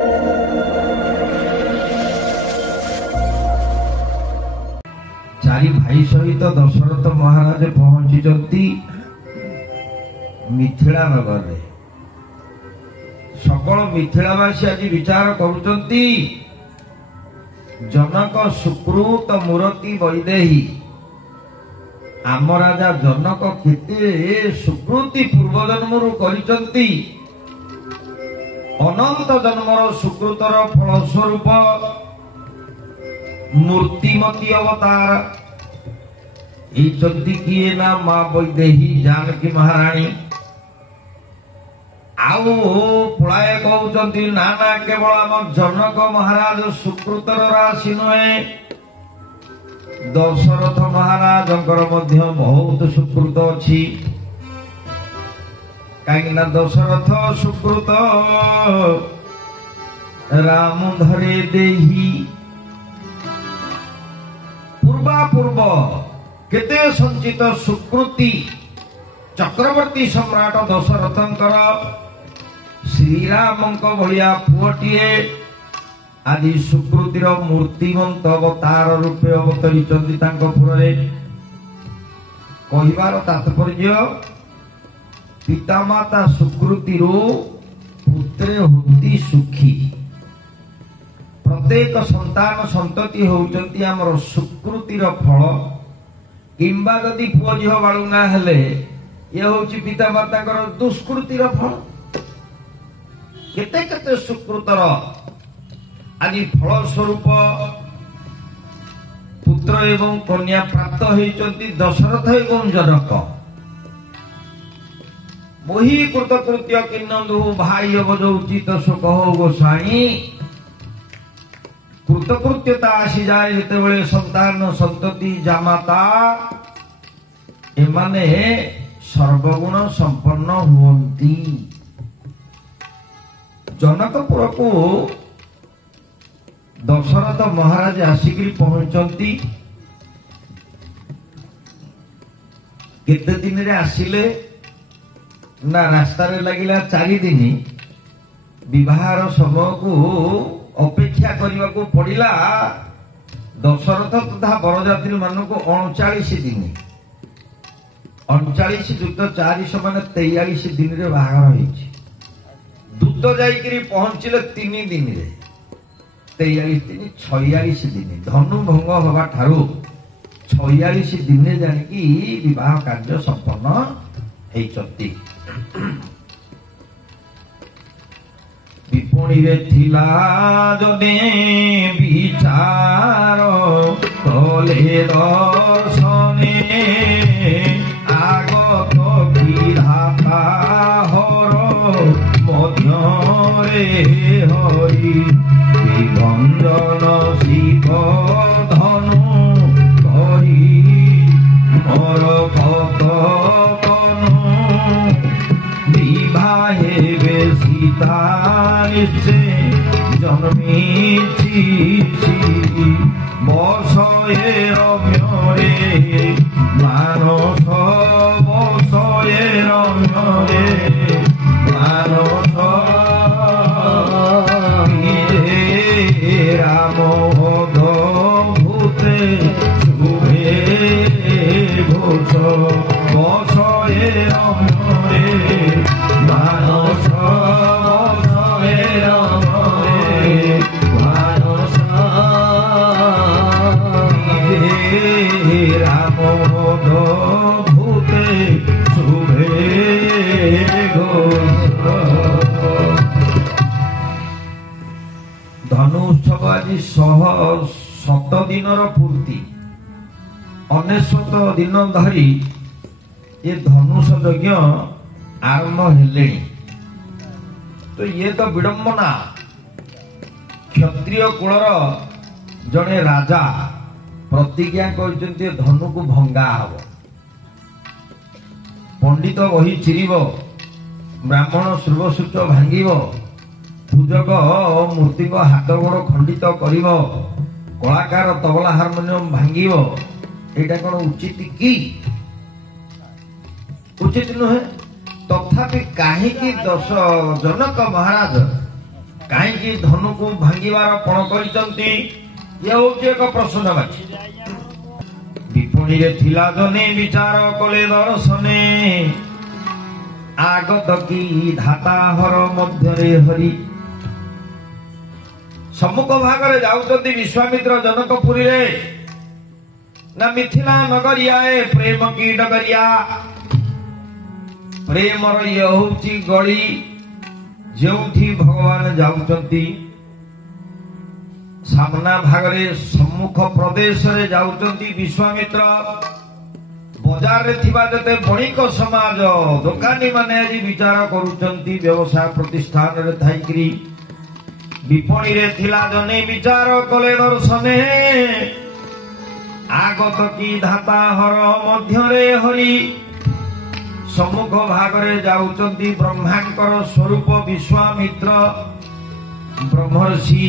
चारि भाई सहित दशरथ महाराज पहुंची मिथिला नगर रे। सकल मिथिलावासी आज विचार करुचंती जनक सुकृत मूर्ति वैदेही आम राजा जनक केते सुकृति पूर्व जन्मरु करिचंती अनंत जन्मर सुकृतर फलस्वरूप मूर्तिमती अवतार ये किए ना मां वैदेही जानकी महाराणी आउ पुलाए कहते ना ना केवल आम जनक महाराज सुकृतर राशि नुहे दशरथ महाराज बहुत सुकृत अच्छी कहीं दशरथ सुकृत राम धरे देही पूर्वा पूर्व केते संचित सुकृति चक्रवर्ती सम्राट दशरथंकर श्रीराम भलिया पुओटीए आदि सुकृतिर मूर्तिमंत अवतार रूपे अवतरिचंती पुरे कहिबार तात्पर्य पितामाता सुकृतिर पुत्रे होती सुखी प्रत्येक संतान संतति होउचंती हमर सुकृतिर फल किंबा जदि पुओ झियो बाळुंगा हेले ये होउची पितामाता दुष्कृतिर फल केते केते सुकृतर आदि फल स्वरूप पुत्र एवं कन्या प्राप्त होइचंती दशरथ एवं जनक मोहि कृतकृत्य किन्नदु भाई अवजौचित शोक हो गोसाई कृतकृत्यता आसी जाए जेतेबेले संतान संतति जामाता एमाने सर्वगुण संपन्न हुवंती। जनकपुर को दशरथ महाराज आसिक पहुंचती केते दिन रे आसिले ना रास्ता रे लगिला 4 दिन विवाहर समय को अपेक्षा करने को पड़िला दशरथ तथा बरजात्री मान को 39 दिन 39 युक्त 4 समान 43 दिन रे बाहागर होइछि। दूत जाइकरी पहुंचले 3 दिन रे 43 दिन 46 दिन धनु भंग होगा ठारू 46 दिन रे जानिकी विवाह कार्य संपन्न हेइचंती। विपुणी रे थिला जने विचार कले दर्शने आगत विधाता हर मध्यरे हरि विभंजन शिव धनु करी मोर भक्त विवाहे बेसीता जन्मीछि बसये रम्यरे मानस बसये रम्यरे मानस राम भद भूते शुभे घोष बसये रम्यरे मानस राम भूते शुभे धनु उत्सव आज 107 दिन पूर्ति 99 दिन धरी ये धनुष यज्ञ आरंभ हेले तो ये तो विडंबना क्षत्रिय कुलर जड़े राजा प्रतिज्ञा करते धनु को भंगा हब पंडित वही चिरिब ब्राह्मण श्रुवसूच भांगिब पूजक मूर्ति को हाथ गोड़ खंडित करिब कलाकार तबला हारमोनियम भांगिब एटा कौन उचित कि उचित नुहे तथापि काहीकि जनक महाराज कहीं धनु को भांगिबार पण करिसंती ये होची एक प्रश्नवाची विपुणी रे थिला जने विचार कले दर्शने आगत की धाता हर मध्य रे हरि सम्मुख भाग रे जाउचंती विश्वामित्र जनकपुरी रे ना मिथिला नगरिया प्रेम की नगरिया प्रेम ये होची गली जोथी भगवान जाउचंती सामना भागरे सम्मुख प्रदेश रे जाउचंती विश्वामित्र बजार रे थिबा जते बणिक समाज दुकानी माने आज विचार करूचंती व्यवसाय प्रतिष्ठान रे थाइकरी विपणी रे थिला जने विचार कले दर्शने आगत की धाता हर मध्य रे हरि सम्मुख भागरे जाउचंती ब्रह्मांकर स्वरूप विश्वामित्र ब्रह्मर्षि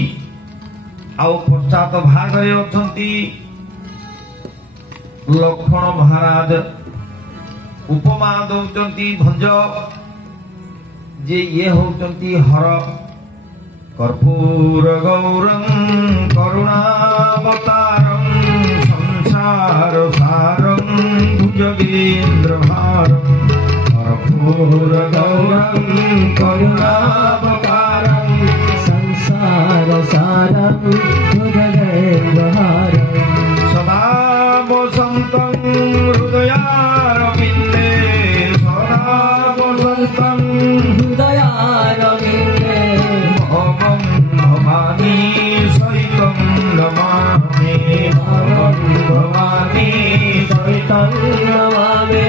आउ पश्चात भागरे अछंती लक्ष्मण महाराज उपमा दौचंती भंज जे ये होचंती हर कर्पूर गौरं करुणावतारं संसार सारं भुजगेन्द्र भारं कर्पूर गौरं करुणावतारं संसार सारं भुजगेन्द्र भारं सदा वसन्तं हृदयारविन्दे सदा वसन्तं हृदयारविन्दे भवं भवानी सहितं नमामि भवं भवानी सहितं नमामि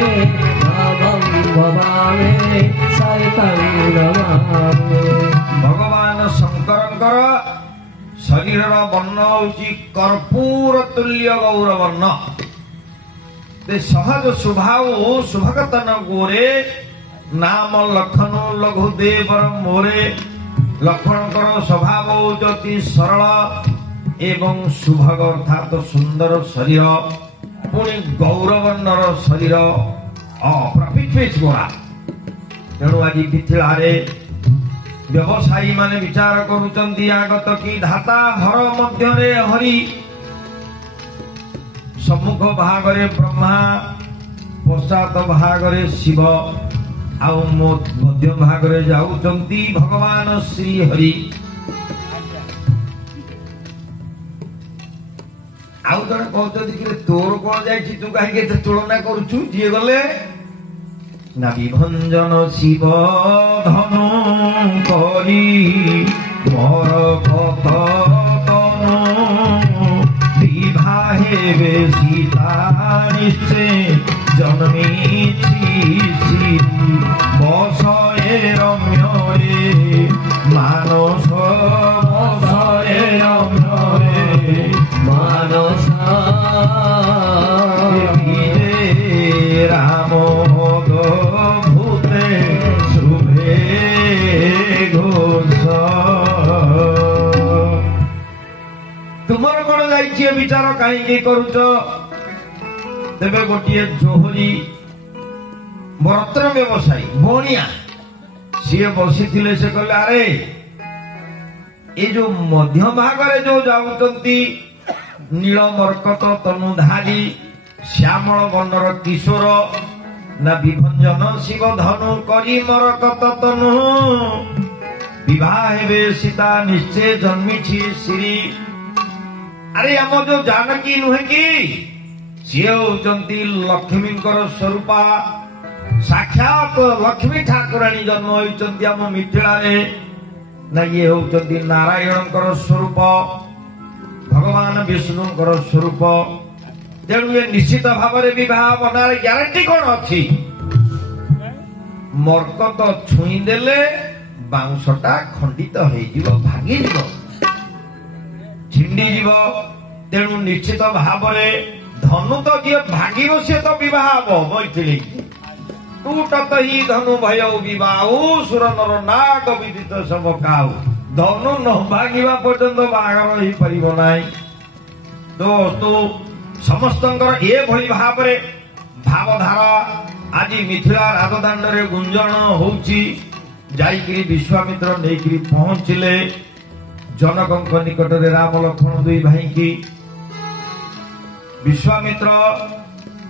भवं भवानी सहितं नमामि। भगवान शंकरंकर शरीर वर्ण होची कर्पूर तुल्य गौर वर्ण ते सहज स्वभाव शुभगतन गोरे नाम लखन लघु देवर मोरे लक्ष्मणकर स्वभाव होती सरल एवं सुभग अर्थात सुंदर शरीर पुणी गौरवर्णर शरीर प्रफिट गोरा तेणु आज मिथिला रे व्यवसायी माने विचार करुचंती आगत की धाता हर मध्य रे हरि सम्मुख भागरे ब्रह्मा पश्चात भागरे शिव आउ मध्य भागरे जाउचंती भगवान श्री हरि आउ जने कहते कि तोर कोन जाई तू काहे के तुलना करूछु जे गले ना विभंजन शिव धनु करी मोर कत तनु विवाहे सीता निश्चय जन्मी बसए रम्य रे मानस बसए रम्य रे मानस राम भूते शुभे घोष तुमर कौन जाइए विचार कहीं करुच तेरे गोटे जोहरी बरतर व्यवसायी भणिया सी बसी से कहले अरे ये जो मध्य भागरे जो जाऊँगी नील मर्कत तनुधारी श्यामल वर्णर किशोर ना विभंजन शिव धनु करी मरकत तनु विवाह सीता निश्चय जन्मी श्री अरे आम जो जानकी नुहे कि सी होती लक्ष्मी स्वरूपा साक्षात लक्ष्मी ठाकुराणी जन्म होती आम मिथिला रे ना ये होती नारायण स्वरूप भगवान विष्णु स्वरूप तेणु ये निश्चित भाव विवाह बनार ग्यारंटी कौन अच्छी मर्कत छुईदेले बाउंसटा खंडित हो भांगी छिंडी जीव तेणु निश्चित भाव धनु तो जी भांगी सी तो विवाह हम मैथिली टूटत ही धनु भय विवाह सुर नर नाग विदित सब काऊ धनु न भांगा पर्यंत बाहागर हो पार ना दोस्तों समस्त ये भली भाव भावधारा आज मिथिला राजदाण्ड रे गुंजन होउची जाइकिरी विश्वामित्र नेइकिरी पहुंचले जनकଙ୍କ निकटरे राम लक्ष्मण दुई भाई की विश्वामित्र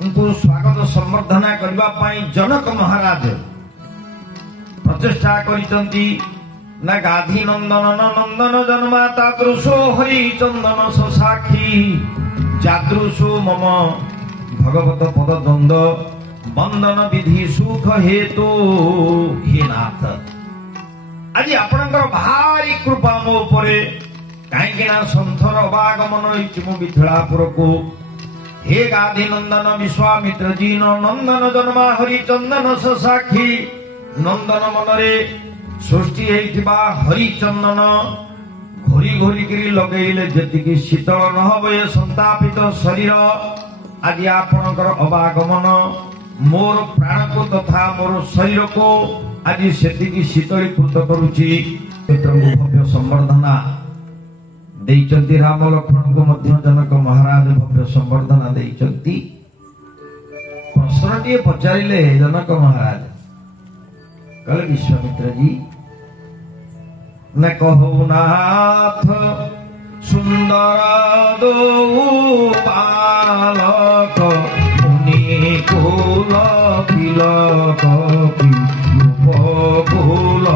उनको स्वागत संवर्धना करबा पाई जनक महाराज प्रचेष्टा करिसंती ना गाधी नंदन नंदन जन्माता दृशो हरि चंदन साक्षी जादृशो मम भगवत पद द्वंद बंदन विधि सुख हेतु हे नाथ आज आपणकर भारी कृपा मो उपरे कहीं संथर अवागमन मु मिथिलापुर को हे गाधी नंदन विश्वामित्र जी नंदन जन्मा हरि चंदन साक्षी नंदन मनरे सृष्टि हरि चंदन घोरी घोरी करी लगेले जतिकी शीतल न हो ये संतापित शरीर आज आपणकर अवागमन मोर प्राण को तथा मोर शरीर को आज से शीतलीकृत करुची भव्य संवर्धना देइचंती राम लक्ष्मण को मध्य जनक महाराज भव्य संवर्धना देइचंती प्रश्न टे पचारिले जनक महाराज कहले विश्वामित्र जी न कहो नाथ सुंदर दो बालक मुनि कुल तिलक कुल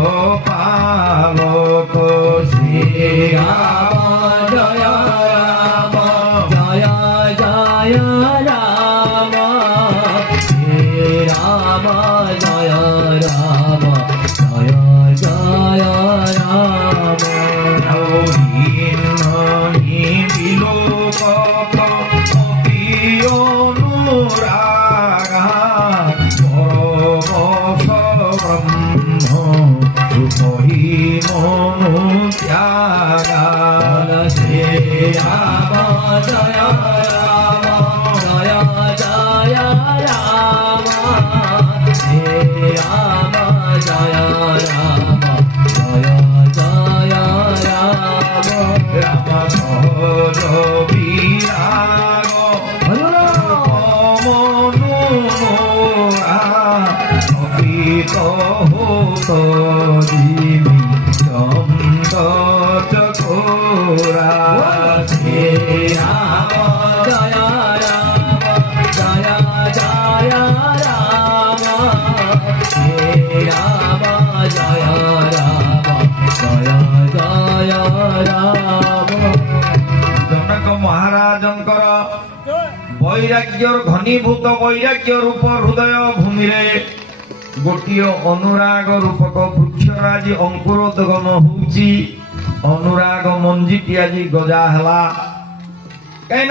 पालक श्री राम जय राम जय जय राम श्री राम जय राम जय जय राम बिलोक वैराग्य घनीभूत वैराग्य रूप हृदय भूमि गोटे अनुराग रूपक वृक्षराज अंकुरोदगम होउची अनुराग मंजीटी आज गजा हला कहीं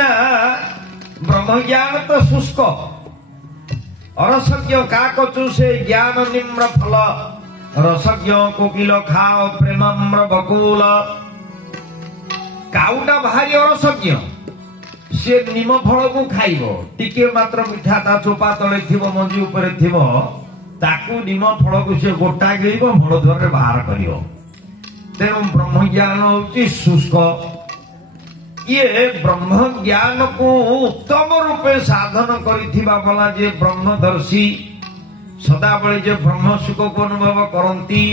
ब्रह्म ज्ञान तो शुष्क अरसज्ञ का कचु से ज्ञान निम्र फल रसज्ञ कोकिल खाओ प्रेमाम्र बकुल काउटा भारी अरसज्ञ से निम फल को खाइब टिके मात्र मिठा ता चोपा तले थिबो मंजी ऊपर थिबो ताकू निम फल को से गोटा गिरिबो मलद्वार रे बाहर करियो तेनु ब्रह्म ज्ञान होची शुष्क ये ब्रह्म ज्ञान को उत्तम रूपे साधन करिथिबा बला जे ब्रह्मदर्शी सदा बळे जे ब्रह्म सुख को अनुभव करंती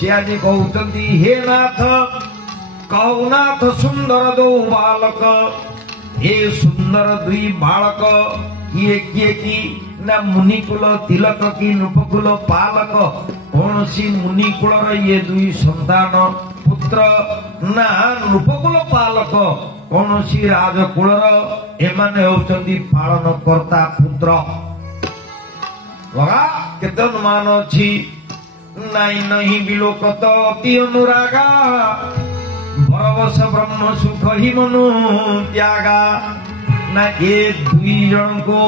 से आज कहउचंती हे नाथ कहउनाथ सुंदर दो बालक हे सुंदर दुई बालक किए किए की ना मुनिकुल तिलक की नृपकुल पालक कौन सी मुनिकुल ये दुई संतान पुत्र ना नृपकुल पालक कौन सी राजकुल एमाने होचंदी पालन कर्ता पुत्र लगा केते अनुमान अछि नाई नहीं बिलोकत अति अनुरागा भरवश ब्रह्म सुख ही मनु त्यागा ना ये दुई जन को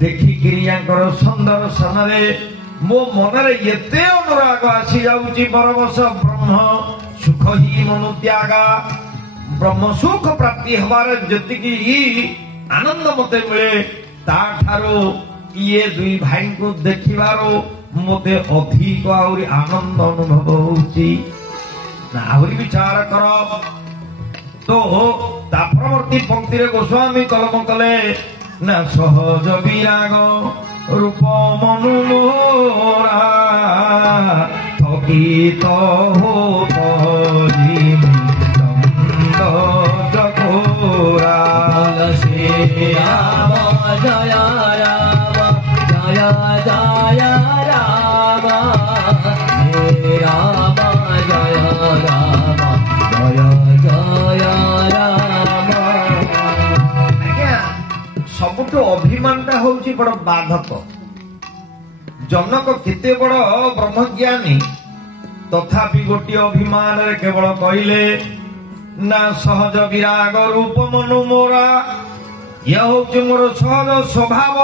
देखी क्रियाकर सुंदर सनरे मो मनरे एते अनुराग आसी जाउची परवश ब्रह्म सुख ही मनु त्यागा ब्रह्म सुख प्राप्ति हमारे जतिकी आनंद मते मिले ता ठारो ये दुई भाई को देखिबारो मते अधिक आउरी आनंद अनुभव होउची ना आउरी विचार करो तो ताप्रवर्ती पंक्ति रे गोस्वामी कलम कले ना सहज विराग रूप मनु मोरा थकित होत जिमि चंद चकोरा श्री राम जय राम जय जय राम हे राम जय राम जय जय राम। आज्ञा सबुठु अभिमानटा होउची बड़ बाधक। जनक केते बड़ ब्रह्मज्ञानी तथापि गोटे अभिमान रे केवल कहले ना सहज विराग रूप मनु मोरा यह होउची मोर सहज स्वभाव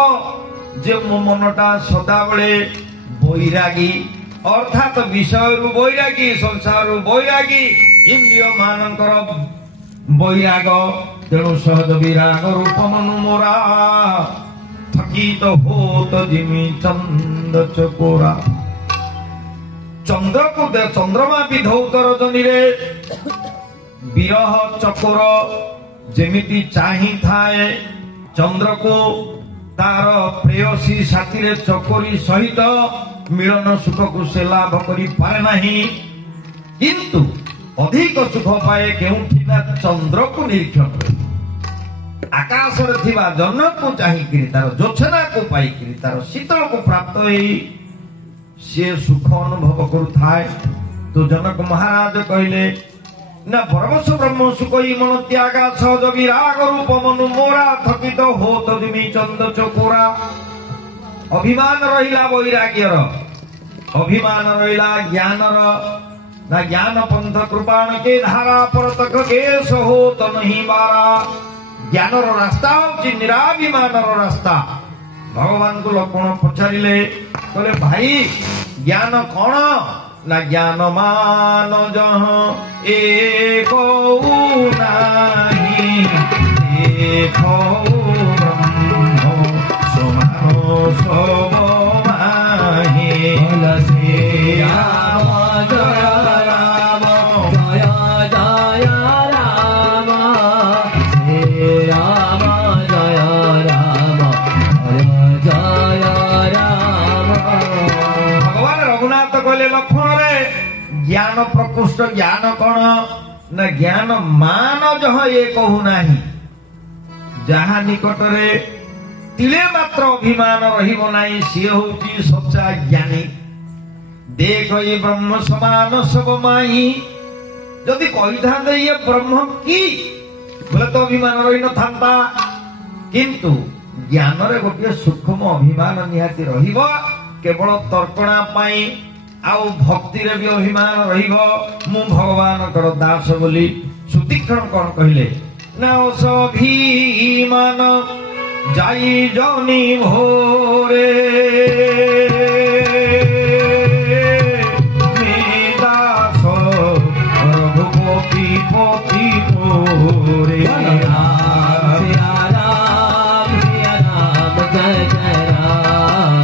जे मो मनटा सदाबले बैरागी अर्थात विषय बैरागी संसार बैरागी इंद्रिय मानकर बैराग तेणु सहज विराग रूप मनु मोरा थकित होत जिमि चंद चकोरा। चंद्र को चंद्रमा विधौत रजनी रे विरह चकोर जेमिति चाही थाए चंद्र को तार प्रेयसी साथी रे चकोरी सहित मिलन सुख को से लाभ करि पारे नाही किंतु अधिक सुख पाए केउठी ना चंद्र को निरीक्षण करे आकाश रे थिबा जनक को चाही कि तार जोछना को पाई कि तार शीतल को प्राप्त होई से सुख अनुभव करू थाए। तो जनक महाराज कहले ना परमश ब्रह्म सुखई मन त्यागा सहज विराग रूप मनु मोरा थकित होत जिमि चंद चकोरा। अभिमान रहिला वैराग्यर अभिमान रहिला ज्ञानर ना ज्ञान पंथ कृपाण के धारा परतक केश होत नहीं बारा। ज्ञानर रास्ता होची निराभिमानर रास्ता। भगवान को लक्ष्मण पचारिले कहले भाई ज्ञान कौन ना ज्ञान मान जह एक नाही एक ब्रह्म समान सब माहि। श्री राम जय राम जय जय राम श्री राम जय राम जय जय राम। भगवान रघुनाथ कहले लक्ष्मण रे ज्ञान प्रकृष्ट ज्ञान कौन ना ज्ञान मान जह ये कहू नाही जहा निकट रे तिले मात्र अभिमान रहिब नाही सी होची सच्चा ज्ञानी। देख ये ब्रह्म समान सब माही जदि कही था ये ब्रह्म की बोले तो अभिमान रही न था किंतु ज्ञान रे गोटे सूक्ष्म अभिमान निहाती रहिब केवल तर्कणा पाई आउ भक्ति रे भी अभिमान रहिब मु भगवान कर दास बोली। सुतीक्षण कौन कहले ना अभिमान जाई जनी भोरे दास रघुपति पति मोरे। राम सिया राम जय जय राम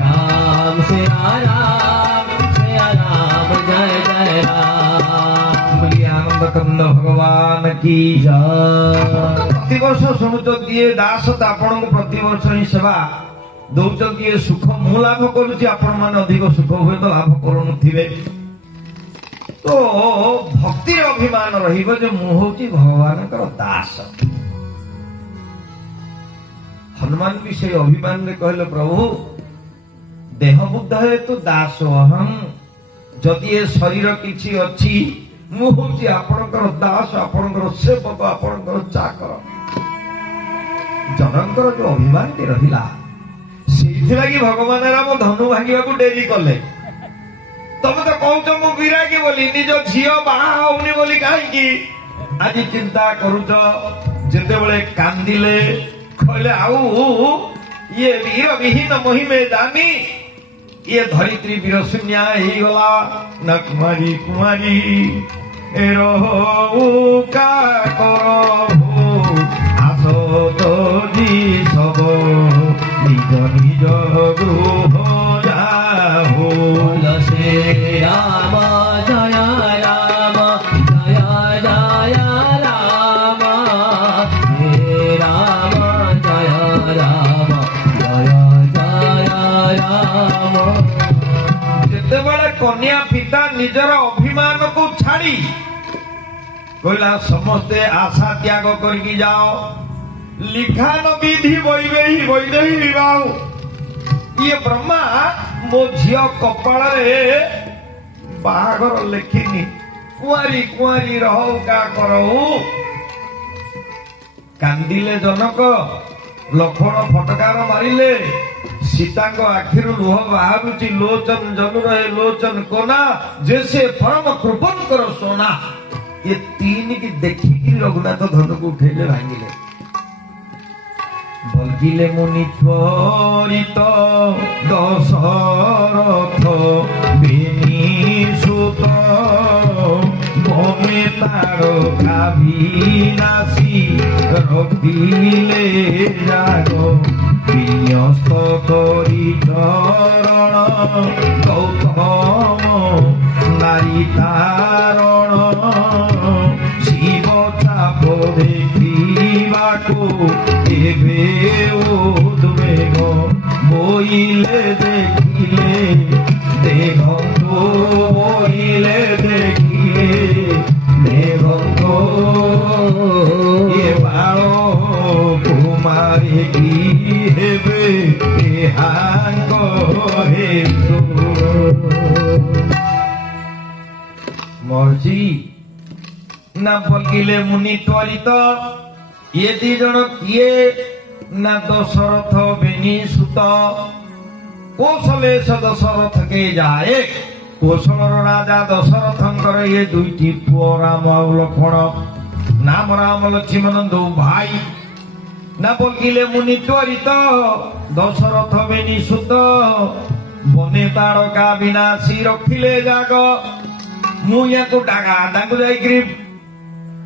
राम सिया राम जय जय राम। बोलिए आनंद कंद भगवान की जय। प्रतिवर्ष शुणुच दिए दास आपण को प्रतिवर्ष ही सेवा दौरान ये सुख मु लाभ करुच्ची आपण मैंने अधिक सुख हुए तो लाभ करुवे तो भक्ति अभिमान रहिब जे मु होची भगवान दास। हनुमान भी से अभिमान रे कहले प्रभु देह बुद्ध है तो दास अहम जदि ये शरीर किछि अछि मु होची आपणकर दास आपणकर सेवक आपणकर चाकर। जनकर जो अभिमान टी रहिला सेथिलागि भगवान राम धनु भांगिबा को डेरी कले। तमे तो कहउछ मु विरागी बोली निज झियो बाहा होउनी बोली काहे की आज चिंता करूछ जेते बेले कांदिले कहले आउ ये वीर विहीन महिमे दानी ये धरित्री वीर शून्या ही गला न कुमारी कुमारी एरो का करो आसो तो जी सब निज निज गृह जाओ। श्री राम जय राम जय जय राम श्री राम जय राम जय जय कन्या पिता निजर अभिमान को छाड़ी कहला समस्ते आशा त्याग करके जाओ लिखा न विधि बइबे ही विवाह ये ब्रह्मा मो झियो कपाल बाहागर लिखिनी कुआरी कुआरी रहो का करो कांदिले जनक लक्ष्मण फटकार मारिले सीता आखिर लुह बाहरुची लोचन जनु रहे लोचन कोना जैसे परम कृपन करो सोना ये तीन की देखिकी रघुनाथ धन को उठेले भांगिले बलगिले मुनि त्वरित दशरथ बेनिसुत बने तार अविनाशी रखिले जाग विन्यस्त करी चरण गौतम नारी तारण शिव चाप देखिबाको एबे उद्वेग बोइले देखिले देखो बोइले देखिले देखो ये बालो कुमारी की हेबे हांग हेतु महर्षि ना बलगिले मुनि त्वरित ये दी जन किए ना दशरथ बेनिसुत कौशलेश दशरथ के जाए कौशल राजा दशरथंकर ये दुईटी पुओ राम और लक्ष्मण नाम राम लक्ष्मण दो भाई ना बलगिले मुनि त्वरित दशरथ बेनिसुत बने तारका विनाशी रखिले जाग मुया को डागा दांगु जाइकरी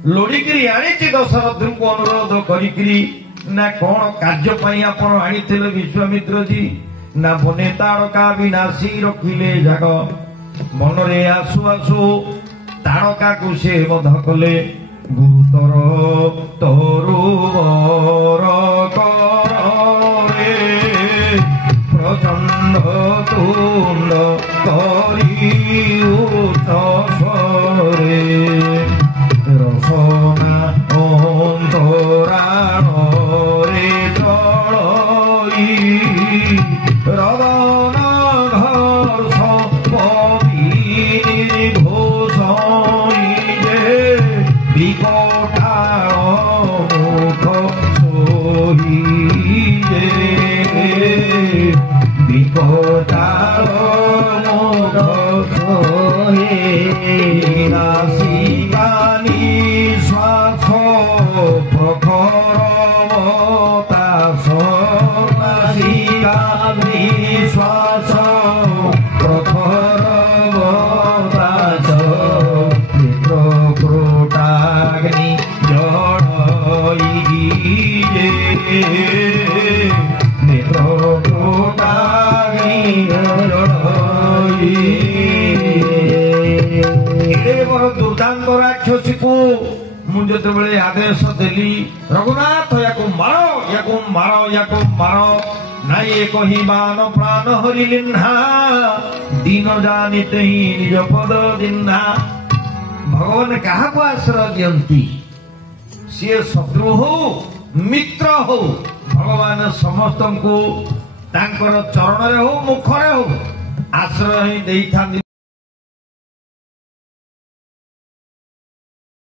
लोड़िकी आनी दशरथ को अनुरोध करी ना कौन कार्य आपण आनी विश्वामित्र जी ना बने तारका विनाशी रखिले जाग मनरे आसु आसु तारका को से बध कले गुरुतर तरुवर करे प्रचंड तुंड करी उठरे रसना अंतराण रे चलई रदन घर्ष पदी घोषई जे विकटाळ मुख सोही जे विकटाळ मुख सोहे नासिकानि श्वास प्रखरवतास नासिकानि श्वास प्रखरवतास नेत्रक्रोटाग्नि जडई नेत्रक्रोटाग्नि जडई दुर्दांत राक्षसी को मुझे जो आदेश देली रघुनाथ या मारो ना ये कही बान प्राण हरिलिन्हा दीन जानिते ही निज पद दिन्हा भगवान क्या आश्रय दियंती सी शत्रु हो मित्र हो भगवान समस्त को चरण हो मुखरे हो आश्रय ही